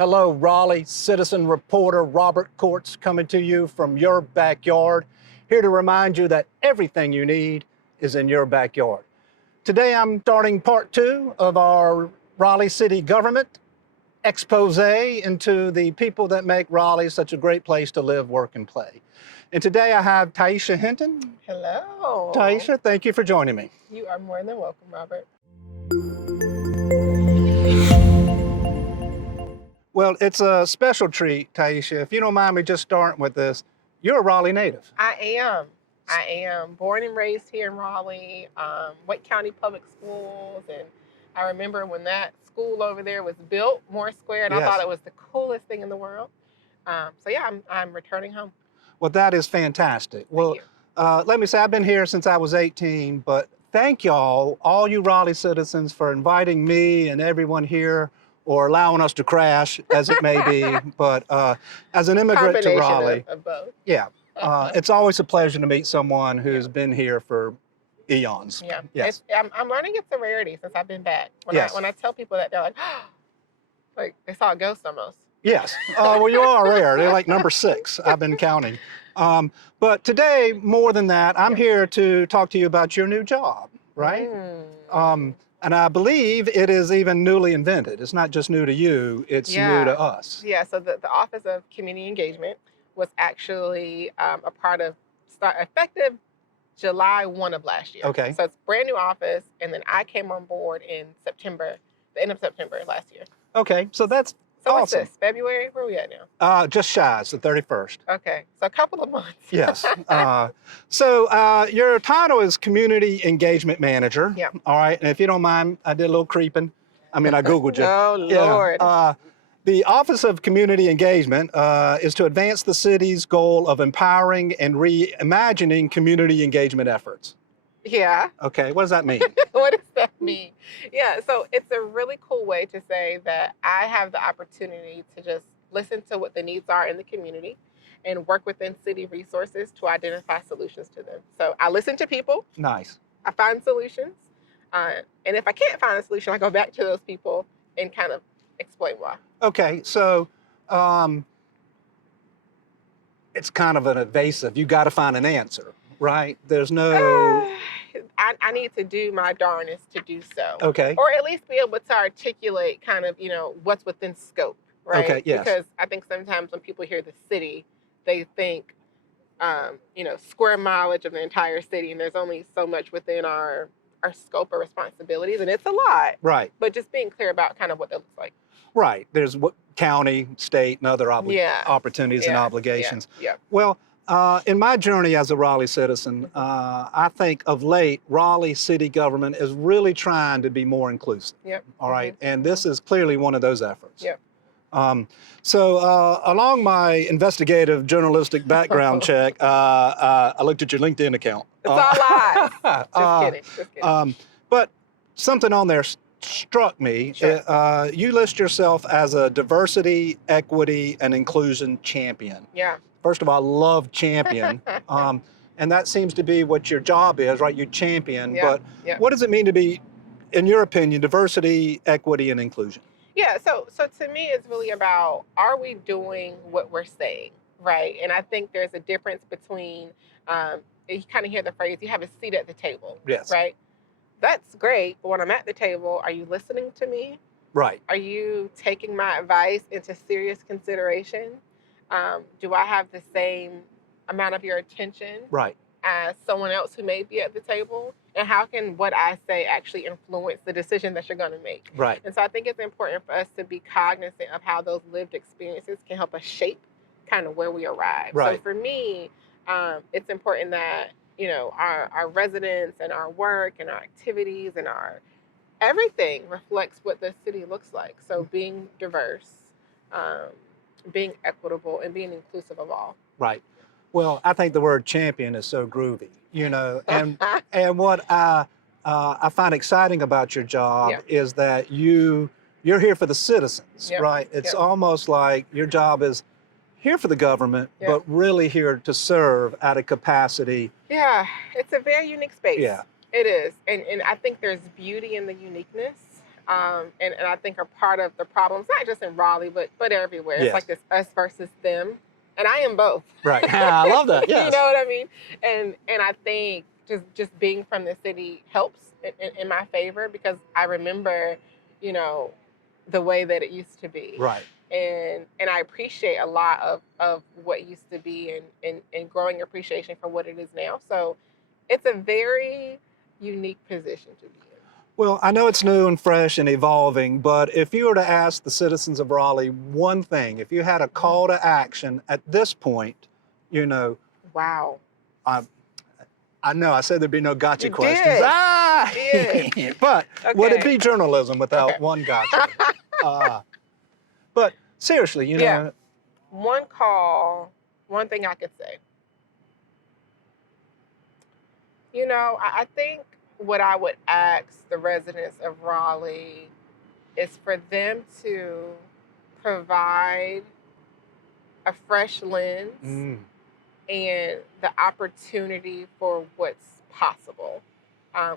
Hello, Raleigh. Citizen reporter Robert Courts coming to you from your backyard, here to remind you that everything you need is in your backyard. Today I'm starting part 2 of our Raleigh City Government expose into the people that make Raleigh such a great place to live, work, and play. And today I have Tiesha Hinton. Hello. Tiesha, thank you for joining me. You are more than welcome, Robert. Well, it's a special treat, Tiesha. If you don't mind me just starting with this, you're a Raleigh native. I am born and raised here in Raleigh, Wake County Public Schools, and I remember when that school over there was built, Moore Square, and Yes. I thought it was the coolest thing in the world. So yeah, I'm returning home. Well, that is fantastic. Well, let me say, I've been here since I was 18, but thank y'all, all you Raleigh citizens, for inviting me and everyone here, or allowing us to crash, as it may be. But as an immigrant to Raleigh, of both. Yeah, it's always a pleasure to meet someone who's been here for eons. Yeah, Yes. I'm learning it's a rarity since I've been back. Yes. When I tell people that, they're like they saw a ghost almost. Yes. Well, you are rare. They're like number 6. I've been counting. But today, more than that, I'm here to talk to you about your new job, right? And I believe it is even newly invented. It's not just new to you, it's new to us. Yeah, so the Office of Community Engagement was actually a part of effective July 1 of last year. Okay. So it's brand new office, and then I came on board in September, the end of September last year. Okay, so that's So awesome. what's this, February? Where are we at now? Just shy, it's the 31st. Okay, so a couple of months. Yes. So your title is Community Engagement Manager. Yeah. All right, and if you don't mind, I did a little creeping. I mean, I Googled you. Oh, Lord. The Office of Community Engagement is to advance the city's goal of empowering and reimagining community engagement efforts. Yeah. Okay, what does that mean? What does that mean? Yeah, so it's a really cool way to say that I have the opportunity to just listen to what the needs are in the community and work within city resources to identify solutions to them. So I listen to people, Nice. I find solutions, and if I can't find a solution, I go back to those people and kind of explain why. Okay, so it's kind of an evasive, you got to find an answer, right? There's no... I need to do my darnest to do so. Okay. Or at least be able to articulate kind of, what's within scope, right? Okay, yes. Because I think sometimes when people hear the city, they think, square mileage of the entire city, and there's only so much within our scope of responsibilities, and it's a lot. Right. But just being clear about kind of what that looks like. Right. There's what county, state, and other opportunities and obligations. Yeah. Well, in my journey as a Raleigh citizen, I think of late, Raleigh city government is really trying to be more inclusive. Yep. All right. And this is clearly one of those efforts. Yep. So along my investigative journalistic background check, I looked at your LinkedIn account. It's all lies. Just kidding. But something on there struck me. Sure. You list yourself as a diversity, equity, and inclusion champion. Yeah. First of all, I love champion. And that seems to be what your job is, right? You champion. Yeah. But what does it mean to be, in your opinion, diversity, equity, and inclusion? Yeah, so to me, it's really about, are we doing what we're saying, right? And I think there's a difference between, you kind of hear the phrase, you have a seat at the table, Yes. right? That's great, but when I'm at the table, are you listening to me? Right. Are you taking my advice into serious consideration? Do I have the same amount of your attention Right. as someone else who may be at the table? And how can what I say actually influence the decision that you're going to make? Right. And so I think it's important for us to be cognizant of how those lived experiences can help us shape kind of where we arrive. Right. So for me, it's important that, our residents and our work and our activities and our everything reflects what the city looks like. So being diverse, being equitable, and being inclusive of all. Right. Well, I think the word champion is so groovy, and what I find exciting about your job is that you're here for the citizens, right? It's almost like your job is here for the government, but really here to serve at a capacity. Yeah, it's a very unique space. Yeah. It is, and I think there's beauty in the uniqueness. and I think are part of the problems, not just in Raleigh, but everywhere. It's Yes. like this us versus them. And I am both. Right. I love that. You Yes. know what I mean? And I think just being from the city helps in my favor, because I remember, you know, the way that it used to be. Right. And I appreciate a lot of what used to be, and growing appreciation for what it is now. So it's a very unique position to be in. Well, I know it's new and fresh and evolving, but if you were to ask the citizens of Raleigh one thing, if you had a call to action at this point, you know, Wow. I know I said there'd be no gotcha You questions. did. Ah! You did. But would it Okay. be journalism without Okay. one gotcha? But seriously, you know, Yeah. One thing I could say. You know, I think what I would ask the residents of Raleigh is for them to provide a fresh lens and the opportunity for what's possible.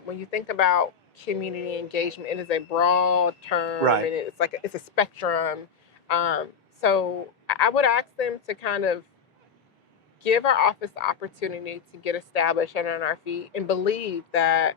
When you think about community engagement, it is a broad term, Right. and it's a spectrum. So I would ask them to kind of give our office the opportunity to get established and on our feet, and believe that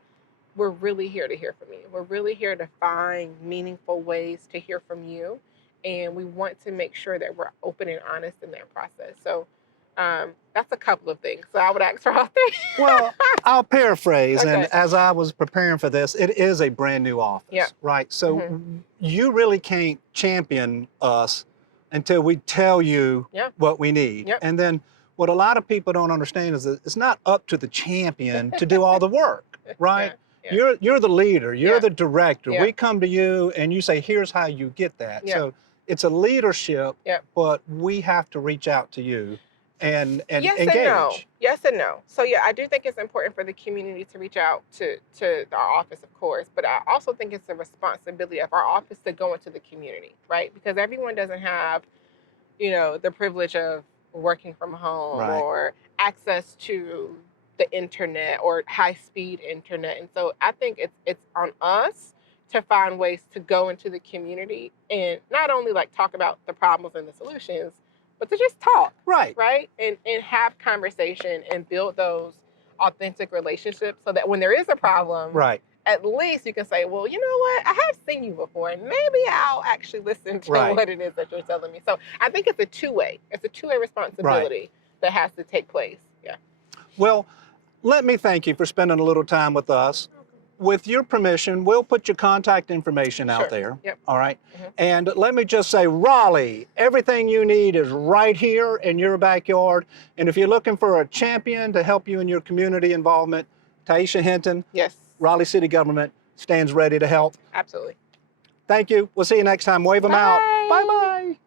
we're really here to hear from you. We're really here to find meaningful ways to hear from you. And we want to make sure that we're open and honest in that process. So that's a couple of things. So I would ask for all three. Well, I'll paraphrase. And Okay. as I was preparing for this, it is a brand new office, Yeah. right? So you really can't champion us until we tell you Yeah. what we need. Yep. And then what a lot of people don't understand is that it's not up to the champion to do all the work, right? Yeah. You're the leader, you're Yeah. the director. Yeah. We come to you and you say, here's how you get that. Yeah. So it's a leadership, Yeah. but we have to reach out to you and Yes engage. and no. Yes and no. So yeah, I do think it's important for the community to reach out to our office, of course, but I also think it's a responsibility of our office to go into the community, right? Because everyone doesn't have, you know, the privilege of working from home, Right. or access to the internet or high-speed internet. And so I think it's on us to find ways to go into the community and not only like talk about the problems and the solutions, but to just talk, Right. right? And have conversation and build those authentic relationships, so that when there is a problem, Right. at least you can say, well, you know what? I have seen you before, and maybe I'll actually listen to Right. what it is that you're telling me. So I think it's a two-way. It's a two-way responsibility that has to take place. Yeah. Well, let me thank you for spending a little time with us. With your permission, we'll put your contact information out Sure. there. Yep. All right. Mhm. And let me just say, Raleigh, everything you need is right here in your backyard. And if you're looking for a champion to help you in your community involvement, Tiesha Hinton, Yes. Raleigh City Government, stands ready to help. Absolutely. Thank you. We'll see you next time. Wave them out. Bye. Bye-bye.